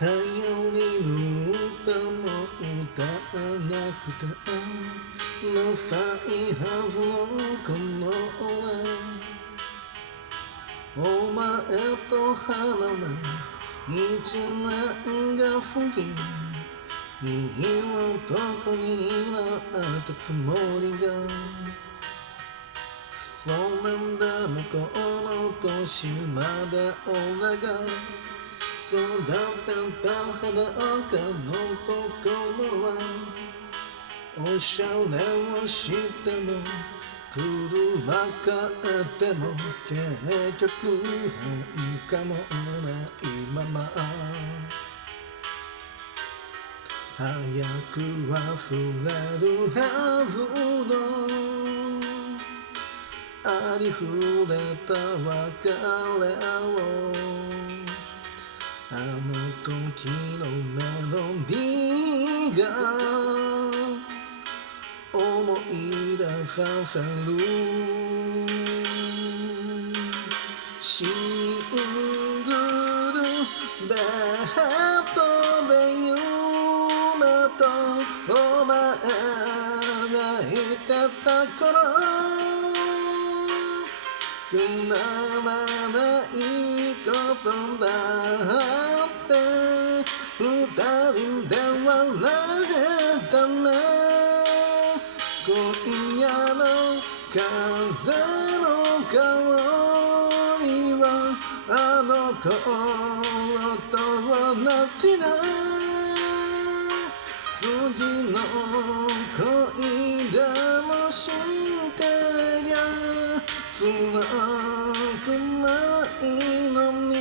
流行りの歌も歌わなくてなさいはずのこの俺お前と離れ一年が過ぎいい男になったつもりがそれでもこの年まで俺が育てた裸の心はおしゃれをしても車買っても結局変化もないまま早く忘れるはずのありふれた別れをあの時のメロディーが思い出させるシングルベッドで夢とお前がいてた頃くだらないことだって二人で笑えたね今夜の風の香りはあの頃と同じだ次の恋でもしてりゃ辛くないのに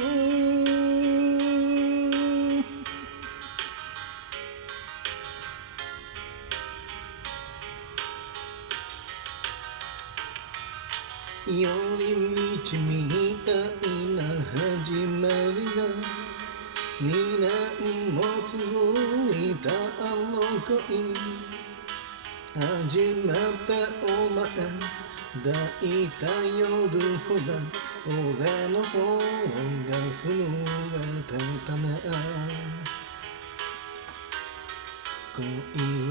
寄り道みたいな始まりが2年も続いたあの恋初めてお前抱いた夜ほど俺の方が震えてたね恋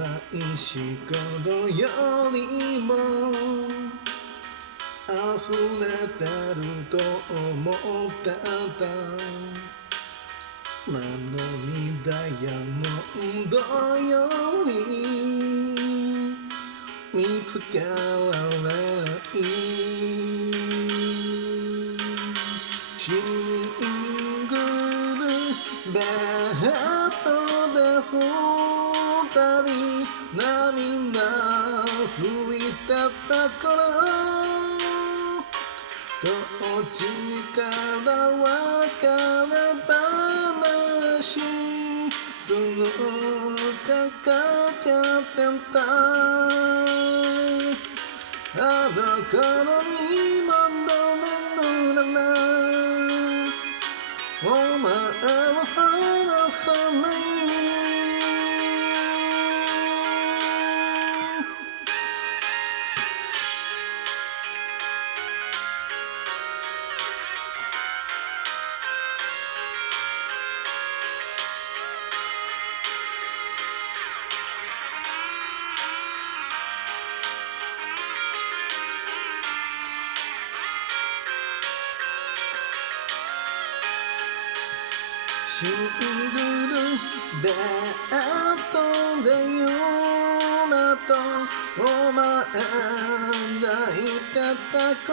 は石ころよりも溢れてると思ってた魔の実ダイヤモンドより見つけられないシングルベッドで二人涙拭いてた頃どっちから別れ話するかかけてたあの頃に戻れるならお前を離さないシングルベッドで夢とお前抱いてた頃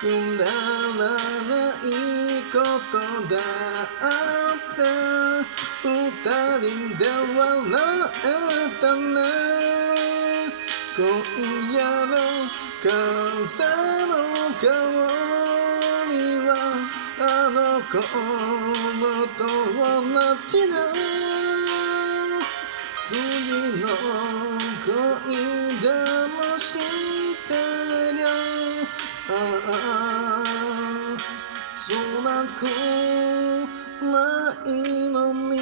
くだらないことだって二人で笑えたね今夜の風の香りはあの頃と同じだ次の恋でもしてりゃ辛くないのに